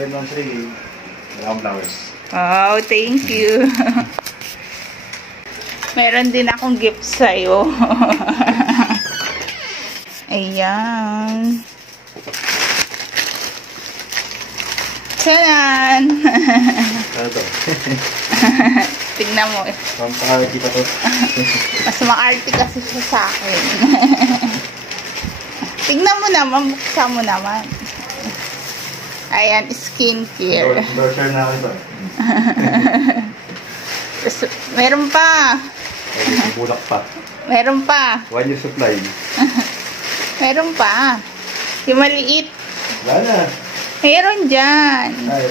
rin ng tree. Walang flowers. Oh, thank you. Meron din akong gift sa'yo. Ayan. Taran! Ano to? Tignan mo. Pampakakit pa to. Mas maarte kasi siya sa akin. Tignan mo naman, buksan mo naman. Ayan, skincare. Brochure na ako ito. Meron pa. Bulak pa. Meron pa. 1 year supply. Meron pa. Yung maliit. Wala na. Meron dyan. Ay,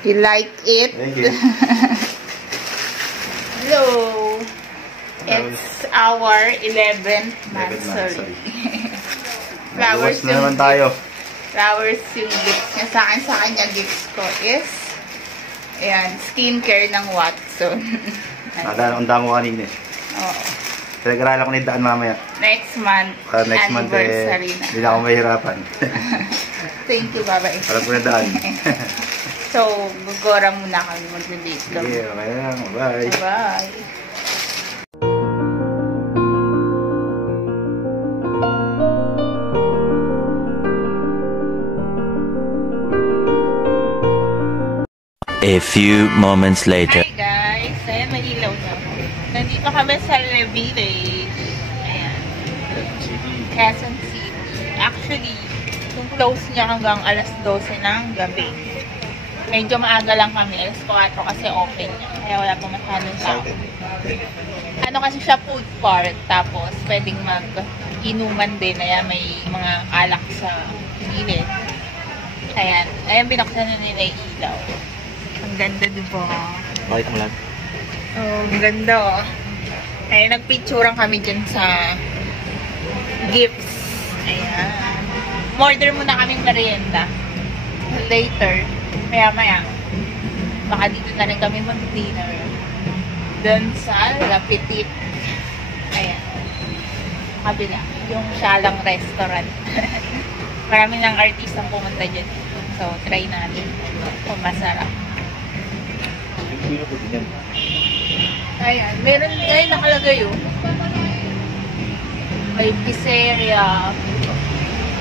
You like it? thank you. Hello. It's our 11th monthsary. Flowers na naman tayo. Flowers yung gifts niya. Sa kanya gifts ko is ayan, skincare ng Watson. Ang damo kanina eh. Oo. Pinag-aralan ko na yung daan mamaya. Next month, Next month anniversary na. Hindi na ako mahihirapan. Thank you, bye-bye. Alam ko na daan. So, gugora muna kami mag-date kami. Sige, okay lang. Bye. Bye. A few moments later. Hi guys! Ayan, may ilaw na. Nandito kami sa Village. Ayan. Quezon City. Actually, yung close niya hanggang alas 12 ng gabi. Medyo maaga lang kami. Alas 4 kasi open niya. Kaya wala pa masyadong tao. Ano kasi siya, food court. Tapos, pwedeng mag-inuman din. Ayan, may mga alak sa gilid. Ayan. Ayan, binuksan na nila yung ilaw. Ang ganda, diba? Bakit mo lang? Oh, ang ganda, oh. Ay, nagpicturean kami dyan sa gifts. Ayan. Order muna kaming merienda. Later, maya-maya, baka dito na rin kami mag-dinner. Doon sa La Petite. Ayan. Kabila. Yung Shalang Restaurant. Marami ng artistang pumunta dyan. So, try natin kung masarap. Ayan, meron ay nakalagay yun. May pizzeria.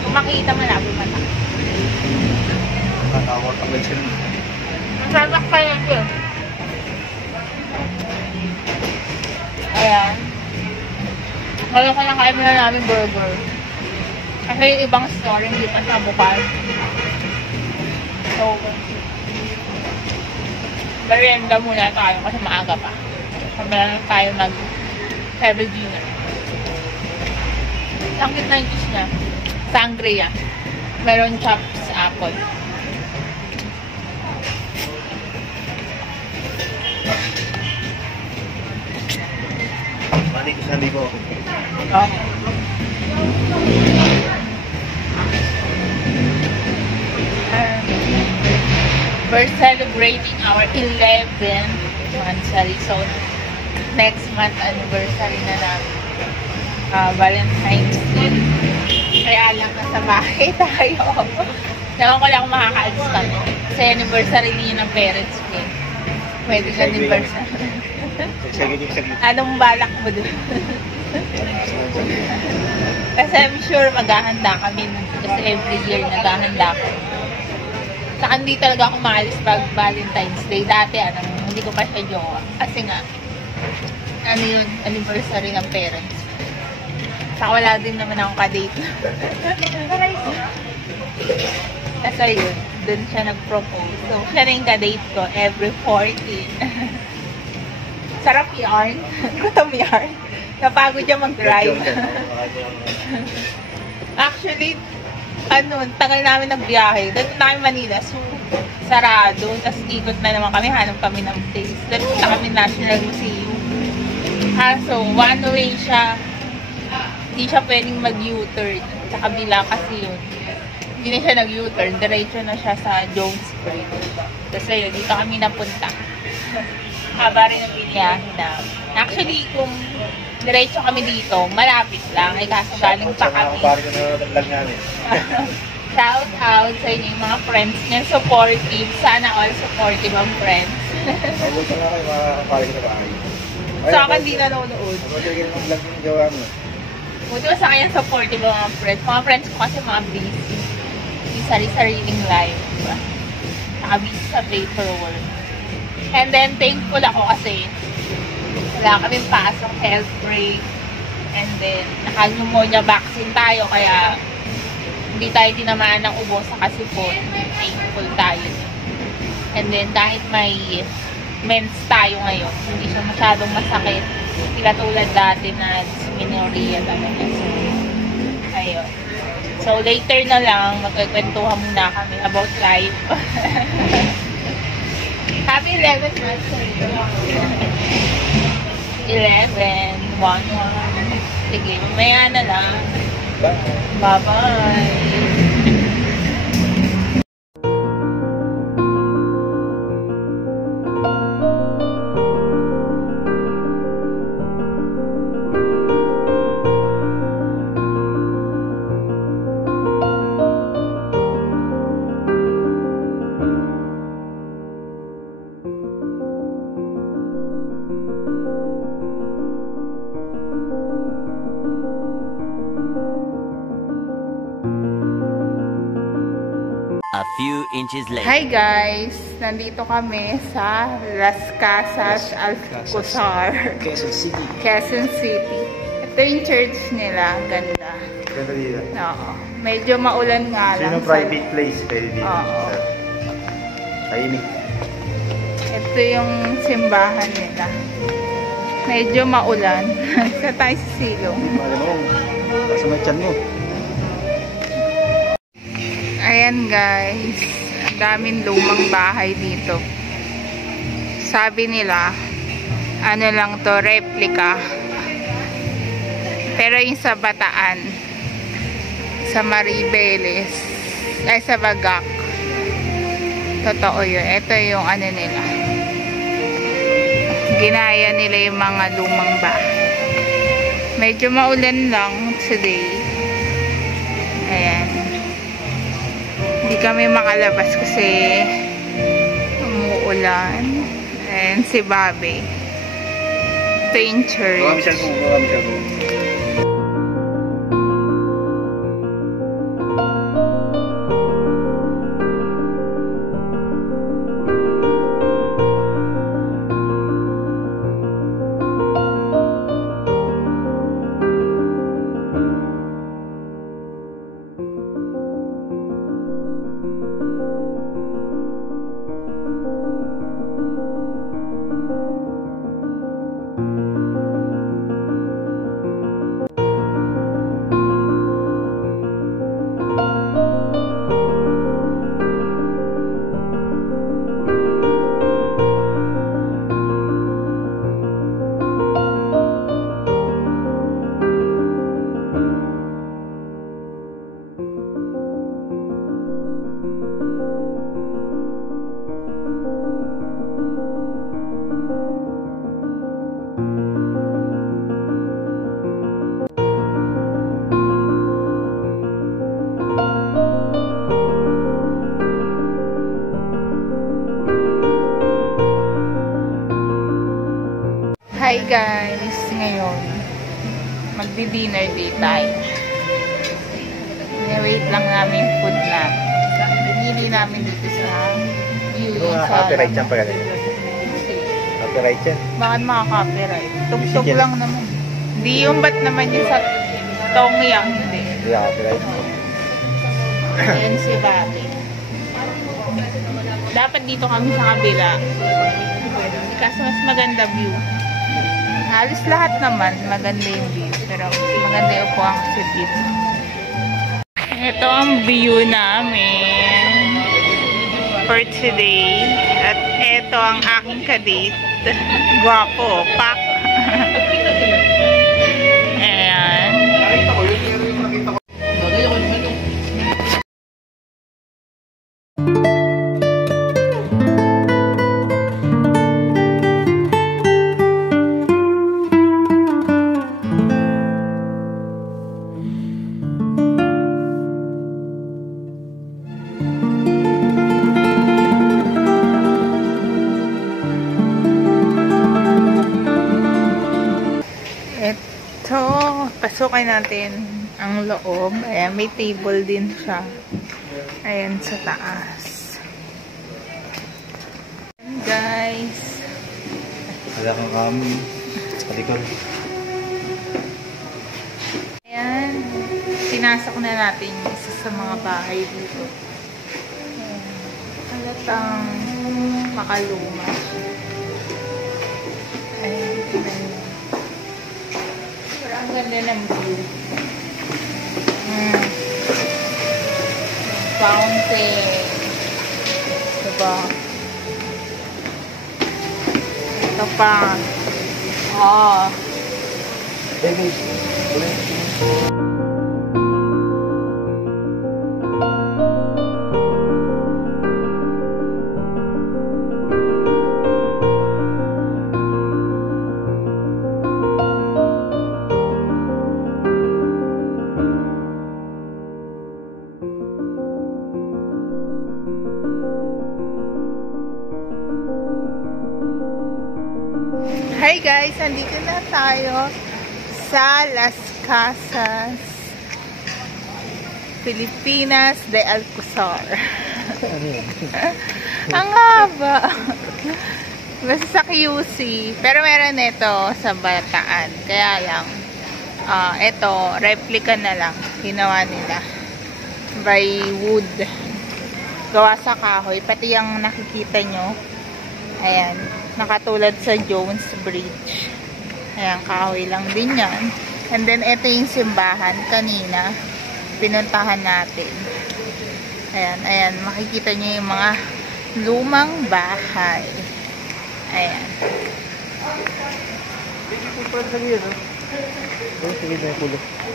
Kung makita malapit mata. Nakakawag ang ganyan. Masarap kaya yun. Ayan. Ngayon ko lang kain na namin burger. Kasi yung ibang store hindi pa sa bukal. So, merienda muna tayo kasi maaga pa. Sabala na tayo mag-heavy dinner. Ang cute na yung dish niya. Sangria. Meron chops apple. Mali ko sabi ko. Oh. We're celebrating our 11th monthsary. So, next month anniversary na namin. Valentine's Day. Kaya lang nasa bahay tayo. Naman ko lang kung makakaalis kami. Kasi anniversary niya ng parents ko. Pwede ka anniversary. Anong balak mo dun? Kasi I'm sure maghahanda kami. Kasi every year naghahanda ko. Saka hindi talaga ako maalis pag Valentine's Day. Dati, hindi ko pa siya jowa. Kasi nga, ano yun, anniversary ng parents. Saka wala din naman akong ka-date. Kasi yun, dun siya nag-propose. So, siya rin ka-date ko every 14. Sarap yarn. Gutom yarn. Napagod siya mag-drive. Actually, tagal namin nagbiyahe. Dito na kami Manila. So, sarado. Tapos ikot na naman kami. Hanap kami ng place. Dito na kami National Museum. So, one way siya. Hindi siya pwedeng mag-U-turn. Sa kabila kasi yun. Hindi na siya nag-U-turn. Diretso na siya sa Jones Bridge. Tapos yun, dito kami napunta. Haba rin ang biniyahe na. Actually, kung diretso kami dito. Malapit lang. Ay kaso galing pa kami. Pare ko na vlog namin. Shout out sa inyo yung mga friends niya. Supportive. Sana all supportive ang friends. Mabuti na kayo mga pare ko na bahay. Sa akin di nanonood. Mabuti ka naman vlog yung gawa mo. Buti ko sa kanya supportive ang mga friends. Mga friends ko kasi mga busy. Yung sari-sariling life. Saka busy sa paperwork. And then, thankful ako kasi wala kaming pasok, health break. And then, naka-pneumonia vaccine tayo kaya hindi tayo tinamaan ng ubo sa kasipon. Thankful tayo. And then, kahit may mens tayo ngayon, hindi siya masyadong masakit. Hindi katulad dati na dysmenorrhea talaga. So, ayun. So, later na lang, magkikwentuhan muna kami about life. Happy 11th birthday. 11, 1. Sige, mamaya na lang. Bye-bye. A few inches later. Hi guys! Nandito kami sa Las Casas Alcazar, Quezon City. Quezon City. Ito yung church nila. Ang ganda. Ganda dito. Oo. Medyo maulan nga lang. Sino private place pwede dito? Oo. Tahimik. Ito yung simbahan nila. Medyo maulan. Sa tayo sa silong. Malamang. Basta may tiyan mo. Ayan guys, ang daming lumang bahay dito. Sabi nila, ano lang to, replica. Pero yung sa Bataan, sa Maribeles, ay sa Bagak, totoo yun. Ito yung ano nila. Ginaya nila yung mga lumang bahay. Medyo maulan lang today. Ayan. Hindi kami makalabas kasi umuulan. And si Bobby. Ito yung church. Marami siya kung marami siya kung. Hi guys! Ngayon, magdi-dinner day tayo. Wait lang namin yung food na. Binili namin dito sa view. Copyright yan pala. Copyright yan. Bakit makaka-copyright? Tugtog lang naman. Hindi yung ba't naman yung sa Tongyang, hindi. Hindi copyright. Ayan si Bobby. Dapat dito kami sa kabila. Kasi mas maganda view. Halos lahat naman maganda yung view. Pero maganda yung upuan kasi dito. Ito ang view namin for today. At ito ang aking kadate. Guwapo, pak. Ayan. Papasukin natin ang loob. Ayan, may table din siya. Ayan, sa taas. Ayan, guys. Wala kang kami. Palikod. Ayan. Pinasok na natin yung isa sa mga bahay dito. Ayan. Halatang makaluma. Ayan. Ayan. Pero ang ganda ng view. Fountain. Diba? Ito pa. Oh. Baby. Hi guys, andito na tayo sa Las Casas, Filipinas de Alcazar. Ang haba. Basta sa QC. Pero meron ito sa Bataan. Kaya lang, ito, replica na lang. Ginawa nila. By wood. Gawa sa kahoy. Pati yung nakikita nyo. Ayan. Nakatulad sa Jones Bridge. Ayan, kahoy lang din yan. And then, ito yung simbahan kanina. Pinuntahan natin. Ayan, ayan. Makikita nyo yung mga lumang bahay. Ayan.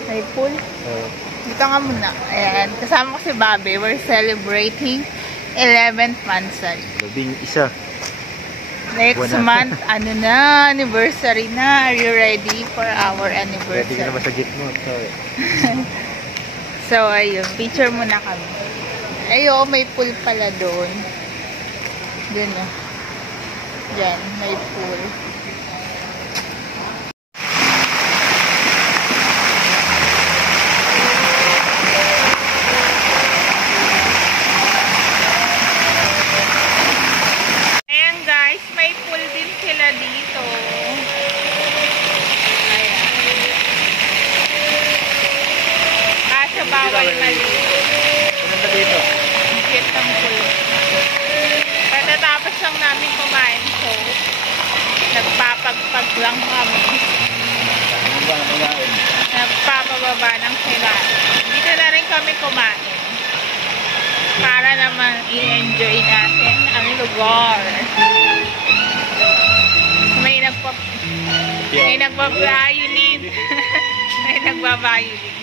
May pool? Dito nga muna. Ayan. Kasama ko si Bobby. We're celebrating 11th Mansal. Labing isa. Next month, ano na, anniversary na. Are you ready for our anniversary? Ready ka naman sa gift mo. Sorry. So, ayun. Picture muna kami. Ayun, may pool pala doon. Doon na. Diyan, may pool. Bawal maligo. Punta dito. Ang cute ng pool. Pagkatapos lang namin kumain, so nagpapagpag lang kami. Nagpapababa ng silaan. Dito na rin kami kumain. Para naman i-enjoy natin ang lugar. May nagbabayulin. May nagbabayulin.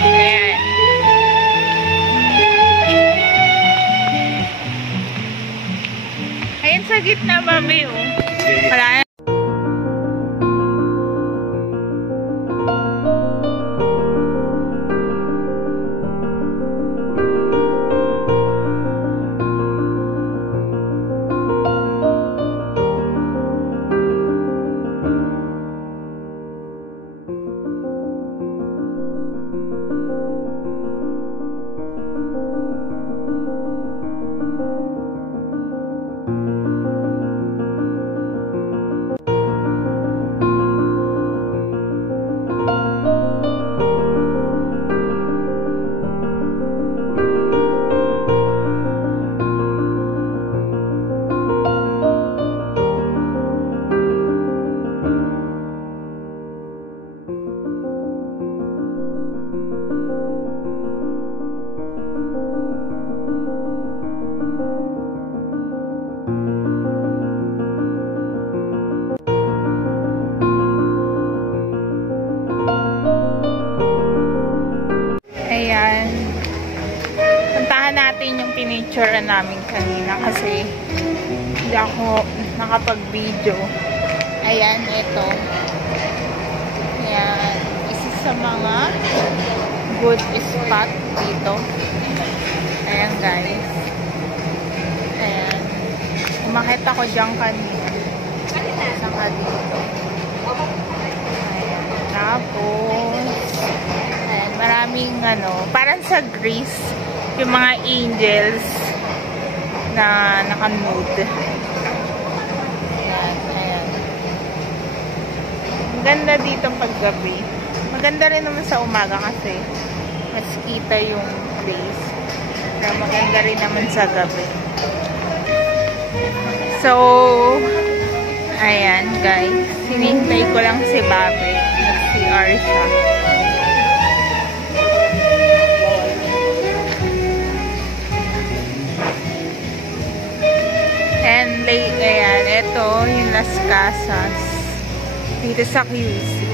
Ayan. Ayan sa gitna, Bobby, oh. Wala. Natin yung pinicture namin kanina kasi hindi ako nakapag-video. Ayan, ito. Ayan, isa sa mga good spot dito. Ayan, guys. Ayan. Umakit ako dyan kanina. Saka dito. Tapos, ayan, maraming parang sa Greece, yung mga angels na naka-nude. Ayan, ayan. Ang ganda dito paggabi. Maganda rin naman sa umaga kasi mas kita yung place. Pero maganda rin naman sa gabi. So, ayan guys. Sinintay ko lang si Babe. Nag-CR siya. And late, ayan. Ito yung Las Casas. Dito sa QC.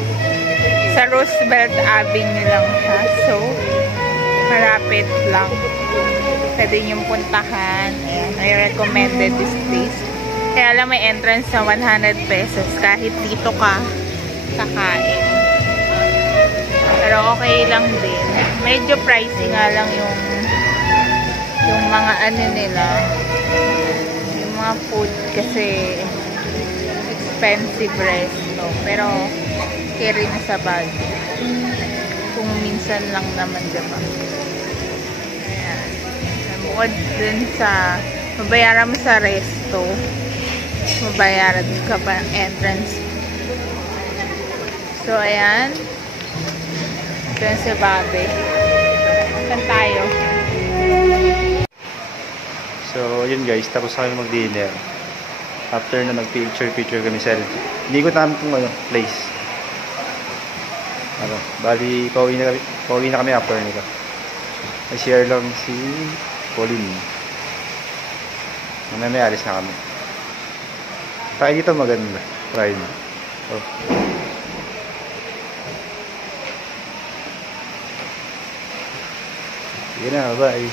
Sa Roosevelt Avenue lang siya. So, malapit lang. Pwede niyong puntahan. Ayan, I recommended this place. Kaya lang may entrance sa 100 pesos. Kahit dito ka kakain. Pero okay lang din. Medyo pricey nga lang yung mga nila. Yung mga food kasi expensive resto. Pero carry na sa bag. Kung minsan lang naman, diba? Ayan. Bukod dun sa mabayaran mo sa resto, mabayaran ka pa ng entrance. So, ayan. Ito yung si Babe. Saan tayo? So, yun guys. Tapos kami mag-dinner. After na nag-picture kami selfie. Hindi ko namin itong place. Bali, pauwi na kami after nito. May share lang si Pauline. May alis na kami. Tayo dito maganda. Try mo. Oh. Sige na, bye.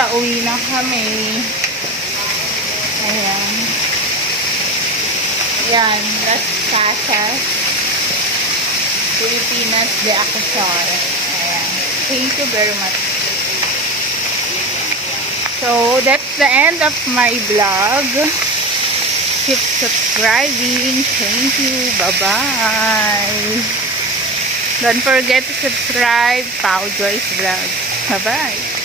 Pauwi na kami. Ayan. Ayan. Las Casas. Pilipinas de Acosar. Ayan. Thank you very much. So, that's the end of my vlog. Keep subscribing. Thank you. Bye-bye. Don't forget to subscribe. Pao Joy's Vlog. Bye-bye.